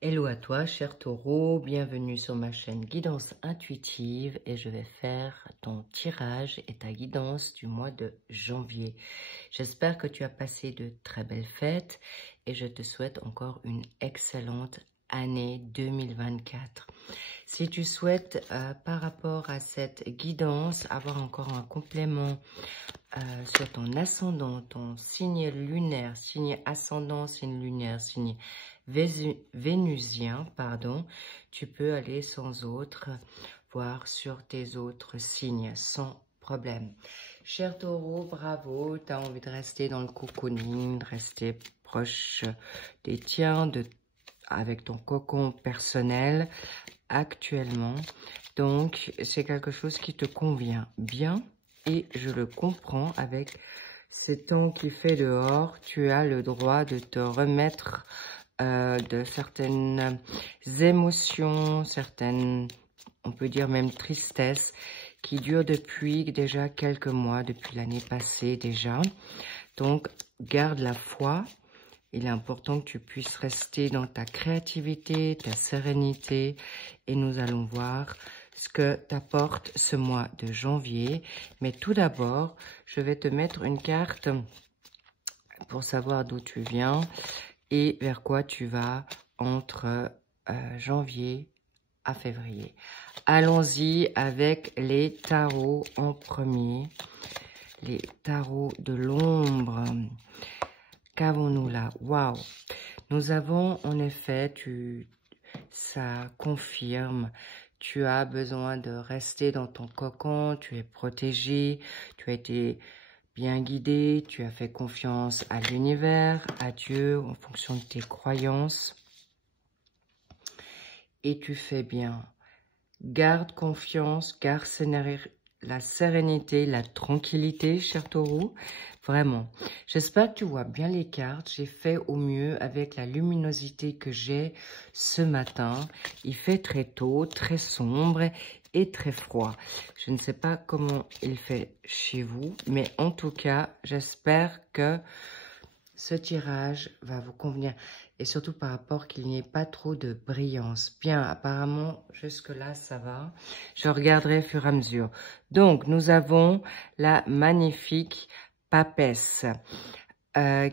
Hello à toi, cher taureau, bienvenue sur ma chaîne Guidance Intuitive et je vais faire ton tirage et ta guidance du mois de janvier. J'espère que tu as passé de très belles fêtes et je te souhaite encore une excellente année 2024. Si tu souhaites, par rapport à cette guidance, avoir encore un complément sur ton ascendant, ton signe lunaire, signe ascendant, signe lunaire, signe vénusien, pardon, tu peux aller sans autre, voir sur tes autres signes, sans problème. Cher taureau, bravo, tu as envie de rester dans le cocooning, de rester proche des tiens, avec ton cocon personnel actuellement. Donc, c'est quelque chose qui te convient bien et je le comprends avec ces temps qu'il fait dehors. Tu as le droit de te remettre de certaines émotions, certaines, on peut dire même tristesse, qui durent depuis déjà quelques mois, depuis l'année passée déjà. Donc, garde la foi. Il est important que tu puisses rester dans ta créativité, ta sérénité. Et nous allons voir ce que t'apporte ce mois de janvier. Mais tout d'abord, je vais te mettre une carte pour savoir d'où tu viens et vers quoi tu vas entre janvier à février. Allons-y avec les tarots en premier. Les tarots de l'ombre. Qu'avons-nous là? Waouh! Nous avons en effet, ça confirme, tu as besoin de rester dans ton cocon, tu es protégé, tu as été bien guidé, tu as fait confiance à l'univers, à Dieu, en fonction de tes croyances. Et tu fais bien. Garde confiance, garde la sérénité, la tranquillité, cher taureau. Vraiment. J'espère que tu vois bien les cartes. J'ai fait au mieux avec la luminosité que j'ai ce matin. Il fait très tôt, très sombre et très froid. Je ne sais pas comment il fait chez vous, mais en tout cas, j'espère que ce tirage va vous convenir. Et surtout par rapport qu'il n'y ait pas trop de brillance. Bien, apparemment, jusque-là, ça va. Je regarderai au fur et à mesure. Donc, nous avons la magnifique papesse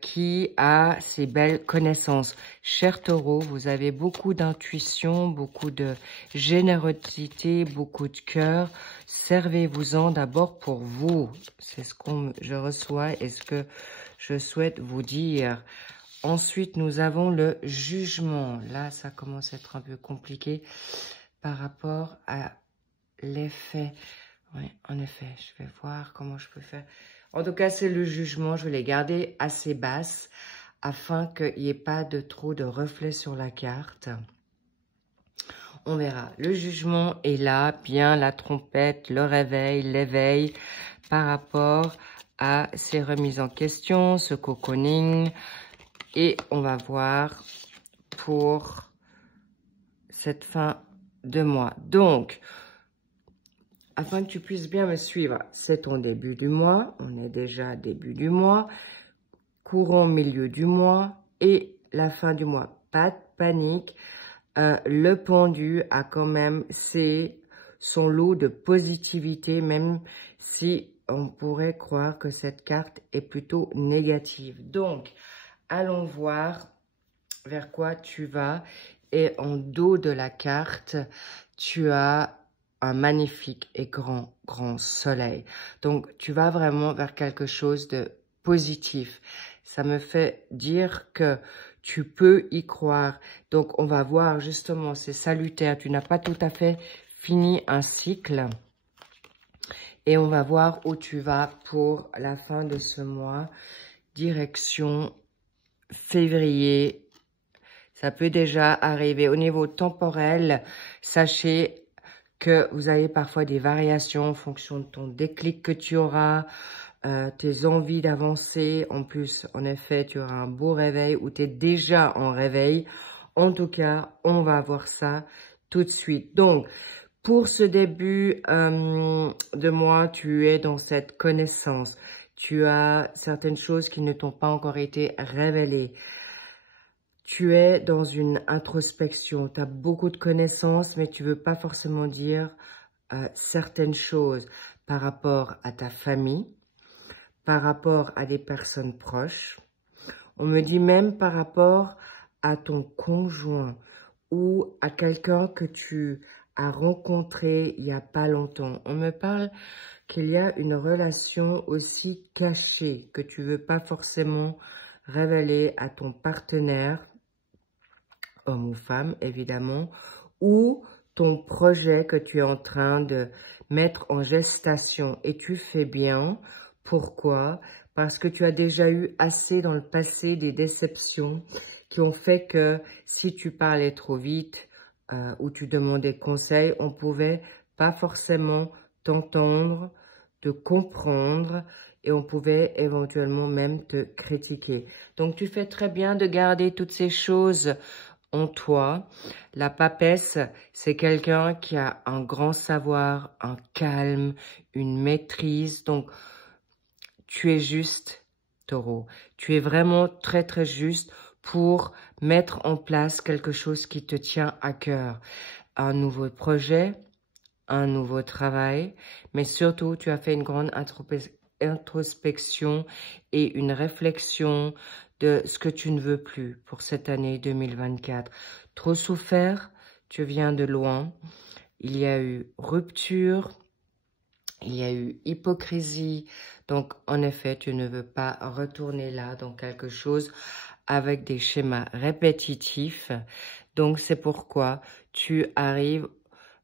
qui a ses belles connaissances. Cher taureau, vous avez beaucoup d'intuition, beaucoup de générosité, beaucoup de cœur. Servez-vous-en d'abord pour vous. C'est ce que je reçois et ce que je souhaite vous dire. Ensuite, nous avons le jugement. Là, ça commence à être un peu compliqué par rapport à l'effet. Oui, en effet, je vais voir comment je peux faire. En tout cas, c'est le jugement. Je vais les garder assez basses afin qu'il n'y ait pas de trop de reflets sur la carte. On verra. Le jugement est là, bien la trompette, le réveil, l'éveil par rapport à ces remises en question, ce cocooning. Et on va voir pour cette fin de mois. Donc, afin que tu puisses bien me suivre, c'est ton début du mois. On est déjà début du mois, courant milieu du mois et la fin du mois. Pas de panique. Le pendu a quand même son lot de positivité, même si on pourrait croire que cette carte est plutôt négative. Donc, allons voir vers quoi tu vas. Et en dos de la carte, tu as un magnifique et grand soleil. Donc, tu vas vraiment vers quelque chose de positif. Ça me fait dire que tu peux y croire. Donc, on va voir justement, c'est salutaire. Tu n'as pas tout à fait fini un cycle. Et on va voir où tu vas pour la fin de ce mois. Direction février. Ça peut déjà arriver. Au niveau temporel, sachez que vous avez parfois des variations en fonction de ton déclic que tu auras, tes envies d'avancer. En plus, en effet, tu auras un beau réveil ou tu es déjà en réveil. En tout cas, on va voir ça tout de suite. Donc, pour ce début de mois, tu es dans cette connaissance. Tu as certaines choses qui ne t'ont pas encore été révélées. tu es dans une introspection. Tu as beaucoup de connaissances, mais tu veux pas forcément dire certaines choses par rapport à ta famille, par rapport à des personnes proches. On me dit même par rapport à ton conjoint ou à quelqu'un que tu as rencontré il n'y a pas longtemps. On me parle qu'il y a une relation aussi cachée que tu veux pas forcément révéler à ton partenaire, homme ou femme évidemment, ou ton projet que tu es en train de mettre en gestation. Et tu fais bien. Pourquoi? Parce que tu as déjà eu assez dans le passé des déceptions qui ont fait que si tu parlais trop vite ou tu demandais conseil, on pouvait pas forcément t'entendre, te comprendre et on pouvait éventuellement même te critiquer. Donc tu fais très bien de garder toutes ces choses en toi. La papesse, c'est quelqu'un qui a un grand savoir, un calme, une maîtrise. Donc, tu es juste, Taureau. Tu es vraiment très, très juste pour mettre en place quelque chose qui te tient à cœur. Un nouveau projet, un nouveau travail, mais surtout, tu as fait une grande introspection et une réflexion de ce que tu ne veux plus pour cette année 2024. Trop souffert, tu viens de loin. Il y a eu rupture, il y a eu hypocrisie. Donc, en effet, tu ne veux pas retourner là dans quelque chose avec des schémas répétitifs. Donc, c'est pourquoi tu arrives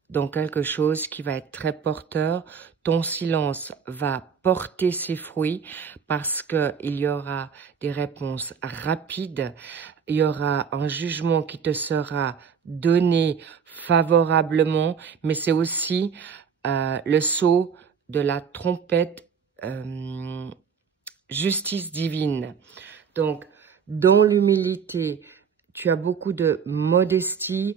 dans quelque chose qui va être très porteur. Ton silence va porter ses fruits parce qu'il y aura des réponses rapides. Il y aura un jugement qui te sera donné favorablement, mais c'est aussi le sceau de la trompette justice divine. Donc, dans l'humilité, tu as beaucoup de modestie,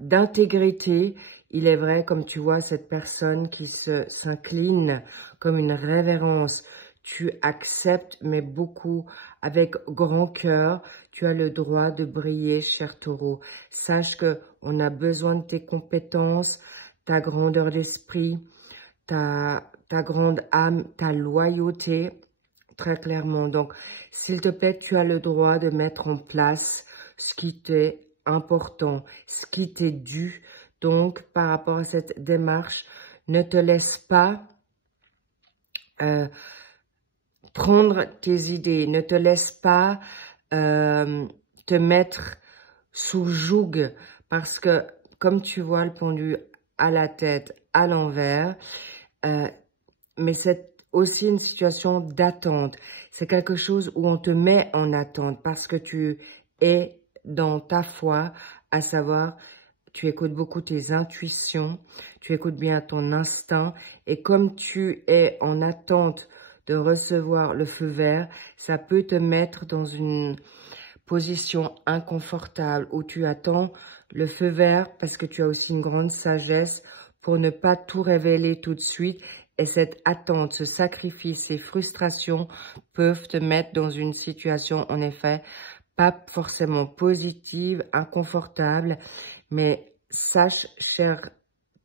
d'intégrité. Il est vrai, comme tu vois, cette personne qui s'incline comme une révérence. Tu acceptes, mais beaucoup, avec grand cœur. Tu as le droit de briller, cher Taureau. Sache que on a besoin de tes compétences, ta grandeur d'esprit, ta grande âme, ta loyauté, très clairement. Donc, s'il te plaît, tu as le droit de mettre en place ce qui t'est important, ce qui t'est dû. Donc, par rapport à cette démarche, ne te laisse pas prendre tes idées, ne te laisse pas te mettre sous joug, parce que, comme tu vois le pendu à la tête, à l'envers, mais c'est aussi une situation d'attente. C'est quelque chose où on te met en attente parce que tu es dans ta foi, à savoir, tu écoutes beaucoup tes intuitions, tu écoutes bien ton instinct et comme tu es en attente de recevoir le feu vert, ça peut te mettre dans une position inconfortable où tu attends le feu vert parce que tu as aussi une grande sagesse pour ne pas tout révéler tout de suite. Et cette attente, ce sacrifice, ces frustrations peuvent te mettre dans une situation, en effet, pas forcément positive, inconfortable. Mais sache, cher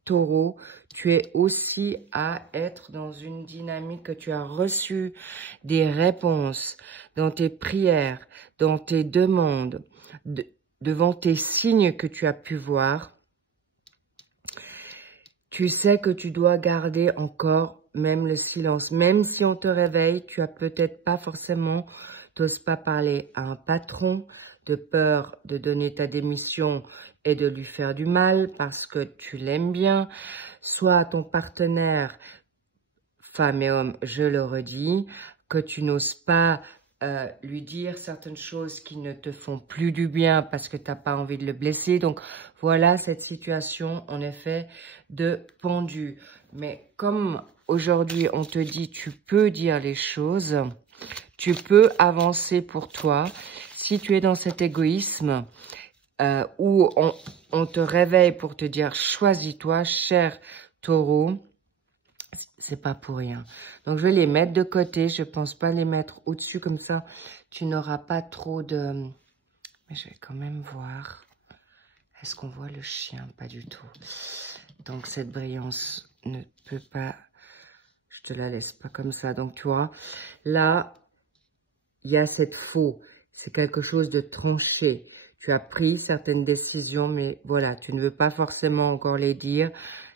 Taureau, tu es aussi à être dans une dynamique que tu as reçu des réponses dans tes prières, dans tes demandes, devant tes signes que tu as pu voir. Tu sais que tu dois garder encore même le silence. Même si on te réveille, tu as peut-être pas forcément, t'oses pas parler à un patron, de peur de donner ta démission et de lui faire du mal parce que tu l'aimes bien. Soit à ton partenaire, femme et homme, je le redis, que tu n'oses pas lui dire certaines choses qui ne te font plus du bien parce que tu n'as pas envie de le blesser. Donc, voilà cette situation, en effet, de pendu. Mais comme aujourd'hui, on te dit, tu peux dire les choses, tu peux avancer pour toi. Si tu es dans cet égoïsme où on te réveille pour te dire, choisis-toi, cher Taureau, c'est pas pour rien. Donc, je vais les mettre de côté. Je pense pas les mettre au-dessus comme ça. Tu n'auras pas trop de Mais je vais quand même voir. Est-ce qu'on voit le chien? Pas du tout. Donc, cette brillance ne peut pas... Je te la laisse pas comme ça. Donc, tu vois, là, il y a cette faux. C'est quelque chose de tranché. Tu as pris certaines décisions, mais voilà, tu ne veux pas forcément encore les dire.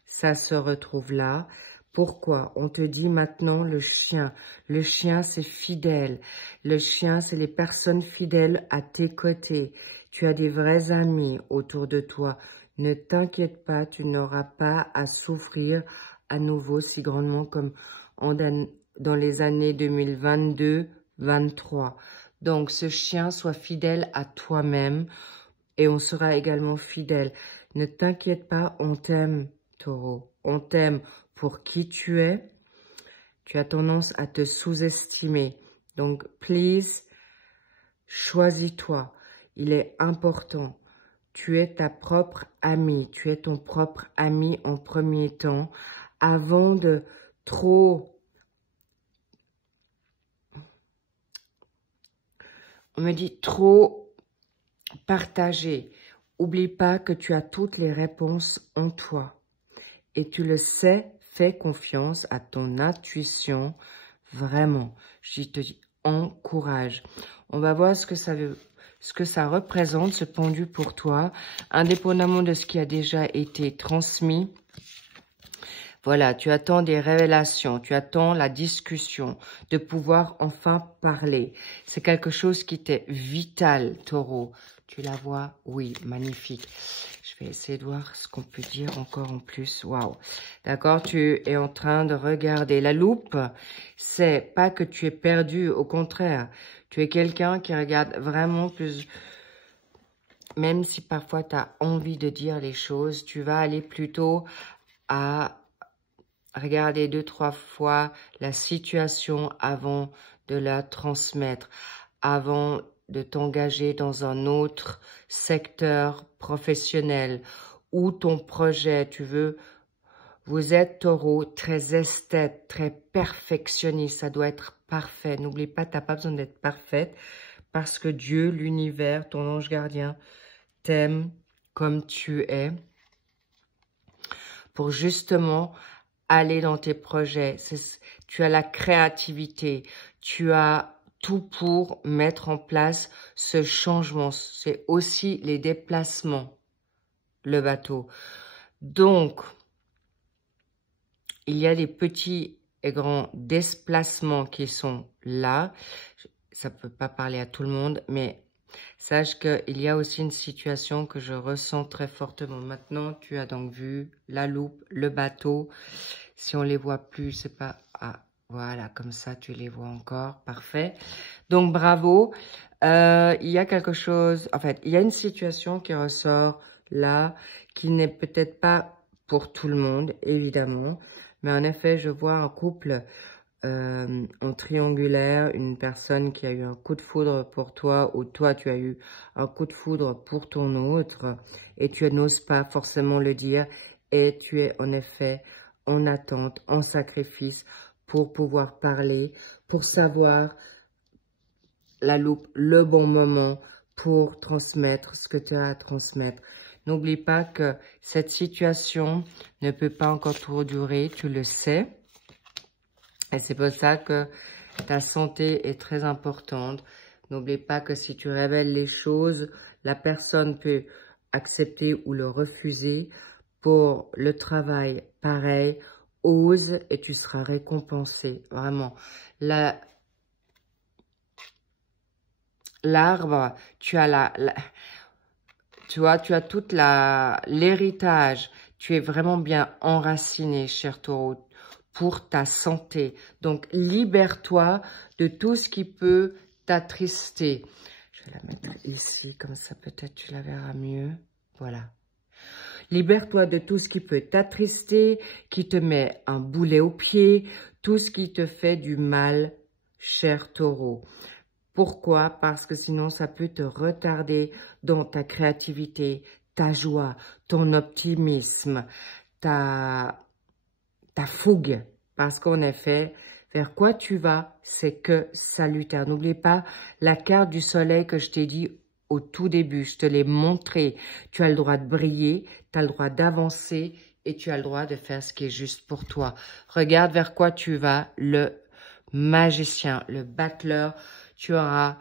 Ça se retrouve là. Pourquoi? On te dit maintenant le chien. Le chien, c'est fidèle. Le chien, c'est les personnes fidèles à tes côtés. Tu as des vrais amis autour de toi. Ne t'inquiète pas, tu n'auras pas à souffrir à nouveau si grandement comme dans les années 2022-23. Donc, ce chien, sois fidèle à toi-même et on sera également fidèle. Ne t'inquiète pas, on t'aime, Taureau. On t'aime pour qui tu es. Tu as tendance à te sous-estimer. Donc, please, choisis-toi. Il est important. Tu es ta propre amie. Tu es ton propre ami en premier temps. Avant de trop... On me dit trop partager. Oublie pas que tu as toutes les réponses en toi. Et tu le sais, fais confiance à ton intuition. Vraiment, je te dis, encourage. On va voir ce que ça veut, ce que ça représente, ce pendu pour toi, indépendamment de ce qui a déjà été transmis. Voilà, tu attends des révélations, tu attends la discussion, de pouvoir enfin parler. C'est quelque chose qui t'est vital, Taureau. Tu la vois? Oui, magnifique. Je vais essayer de voir ce qu'on peut dire encore en plus. Waouh. D'accord, tu es en train de regarder. La loupe, c'est pas que tu es perdu, au contraire. Tu es quelqu'un qui regarde vraiment plus... Même si parfois tu as envie de dire les choses, tu vas aller plutôt à... Regardez 2-3 fois la situation avant de la transmettre, avant de t'engager dans un autre secteur professionnel ou ton projet, tu veux. Vous êtes, Taureau, très esthète, très perfectionniste, ça doit être parfait. N'oublie pas, tu n'as pas besoin d'être parfaite parce que Dieu, l'univers, ton ange gardien t'aime comme tu es pour justement aller dans tes projets. Tu as la créativité, tu as tout pour mettre en place ce changement. C'est aussi les déplacements, le bateau. Donc, il y a des petits et grands déplacements qui sont là. Ça ne peut pas parler à tout le monde, mais sache qu'il y a aussi une situation que je ressens très fortement. Maintenant, tu as donc vu la loupe, le bateau. Si on les voit plus, c'est pas... Ah, voilà, comme ça, tu les vois encore. Parfait. Donc, bravo. Il y a quelque chose... En fait, il y a une situation qui ressort là, qui n'est peut-être pas pour tout le monde, évidemment. Mais en effet, je vois un couple en triangulaire, une personne qui a eu un coup de foudre pour toi, ou toi, tu as eu un coup de foudre pour ton autre, et tu n'oses pas forcément le dire, et tu es en effet en attente, en sacrifice, pour pouvoir parler, pour savoir la loupe, le bon moment, pour transmettre ce que tu as à transmettre. N'oublie pas que cette situation ne peut pas encore trop durer, tu le sais. Et c'est pour ça que ta santé est très importante. N'oublie pas que si tu révèles les choses, la personne peut accepter ou le refuser. Pour le travail, pareil, ose et tu seras récompensé. Vraiment. L'arbre, tu as tu vois, tu as toute l'héritage. Tu es vraiment bien enraciné, cher Taureau, pour ta santé. Donc, libère-toi de tout ce qui peut t'attrister. Je vais la mettre ici, comme ça peut-être tu la verras mieux. Voilà. Libère-toi de tout ce qui peut t'attrister, qui te met un boulet au pied, tout ce qui te fait du mal, cher Taureau. Pourquoi? Parce que sinon, ça peut te retarder dans ta créativité, ta joie, ton optimisme, ta fougue. Parce qu'en effet, vers quoi tu vas, c'est que salutaire. N'oublie pas la carte du soleil que je t'ai dit au tout début. Je te l'ai montré. Tu as le droit de briller, tu as le droit d'avancer et tu as le droit de faire ce qui est juste pour toi. Regarde vers quoi tu vas, le magicien, le battleur. Tu auras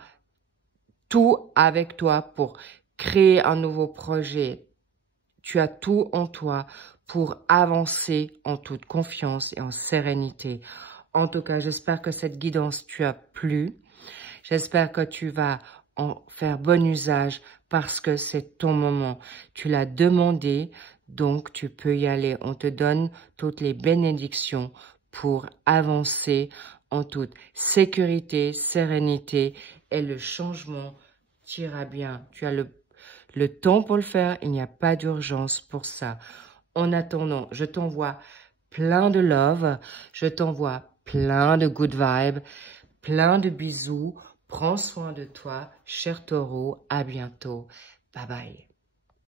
tout avec toi pour créer un nouveau projet. Tu as tout en toi pour avancer en toute confiance et en sérénité. En tout cas, j'espère que cette guidance t'a plu. J'espère que tu vas en faire bon usage parce que c'est ton moment. Tu l'as demandé, donc tu peux y aller. On te donne toutes les bénédictions pour avancer en toute sécurité, sérénité et le changement t'ira bien. Tu as le temps pour le faire, il n'y a pas d'urgence pour ça. En attendant, je t'envoie plein de love, je t'envoie plein de good vibes, plein de bisous. Prends soin de toi, cher taureau. À bientôt. Bye bye.